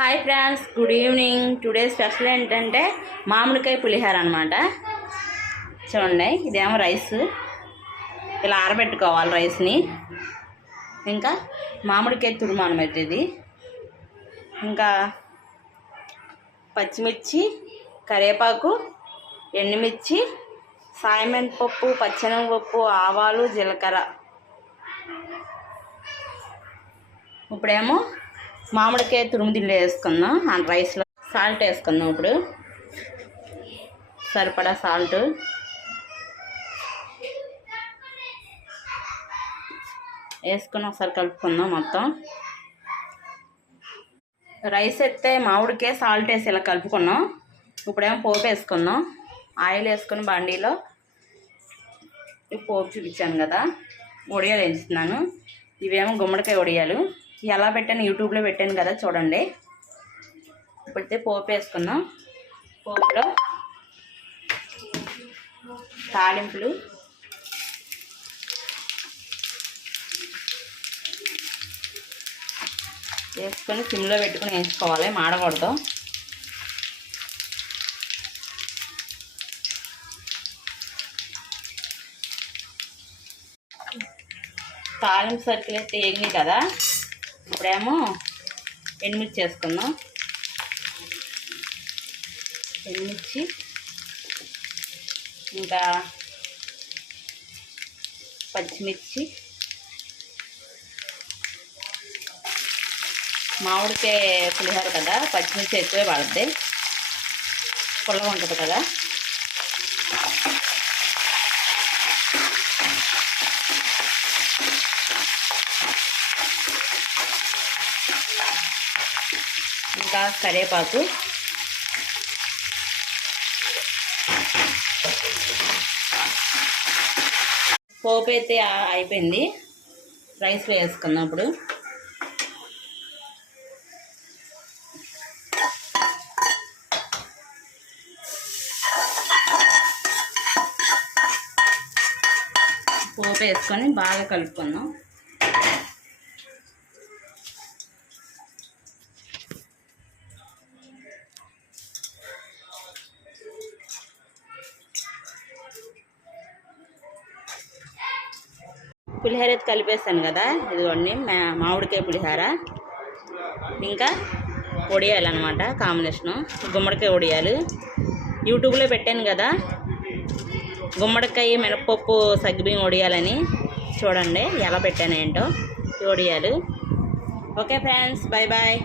Hi friends, good evening. Today special ఏంటంటే మామిడికాయ పులిహోర అనమాట. చూడండి, ఇదేమో రైస్, ఇలా ఆరబెట్టుకోవాలి రైస్ని. ఇంకా మామిడికాయ తురుము అనమాట ఇది. ఇంకా పచ్చిమిర్చి, కరివేపాకు, ఎండుమిర్చి, సాయమెంత పప్పు, పచ్చెనగపప్పు, ఆవాలు, జీలకర్ర. ఇప్పుడేమో మామిడికాయ తురుము దిండి వేసుకుందాం. ఆ రైస్లో సాల్ట్ వేసుకుందాం. ఇప్పుడు సరిపడా సాల్ట్ వేసుకుని ఒకసారి కలుపుకుందాం మొత్తం. రైస్ ఎత్తే మామిడికాయ సాల్ట్ వేసి ఇలా కలుపుకున్నాం. ఇప్పుడేమో పోపు వేసుకుందాం. ఆయిల్ వేసుకుని బండిలో పోపు చూపించాను కదా, వడియాలు వేస్తున్నాను. ఇవేమో గుమ్మడికాయ వడియాలు. ఎలా పెట్టాను, యూట్యూబ్లో పెట్టాను కదా, చూడండి. ఇప్పుడైతే పోపు వేసుకుందాం. పోపులో తాలింపులు, వేసుకొని సిమ్లో పెట్టుకుని వేసుకోవాలి, మాడకూడదు. తాలింపు సర్కిల్ అయితే వేగినాయి కదా, ఇప్పుడేమో ఎండుమిర్చి వేసుకుందాం. ఎండుమిర్చి, ఇంకా పచ్చిమిర్చి, మామిడికాయ పులిహోర కదా, పచ్చిమిర్చి ఎక్కువే పడుతుంది, పుల్లగా ఉంటుంది కదా. ఇంకా కరివేపాకు, పోపు అయితే అయిపోయింది. రైస్లో వేసుకుందాం. ఇప్పుడు పోపు వేసుకొని బాగా కలుపుకుందాం. పులిహోర అయితే కలిపేస్తాను కదా, ఇదిగోండి మామిడికాయ పులిహోర. ఇంకా వడియాలు అనమాట కాంబినేషను, గుమ్మడికాయ వడియాలు. యూట్యూబ్లో పెట్టాను కదా, గుమ్మడికాయ మినపప్పు సగ్గుబియ్యం వడియాలని. చూడండి ఎలా పెట్టాను ఏంటో వడియాలు. Okay friends, bye bye.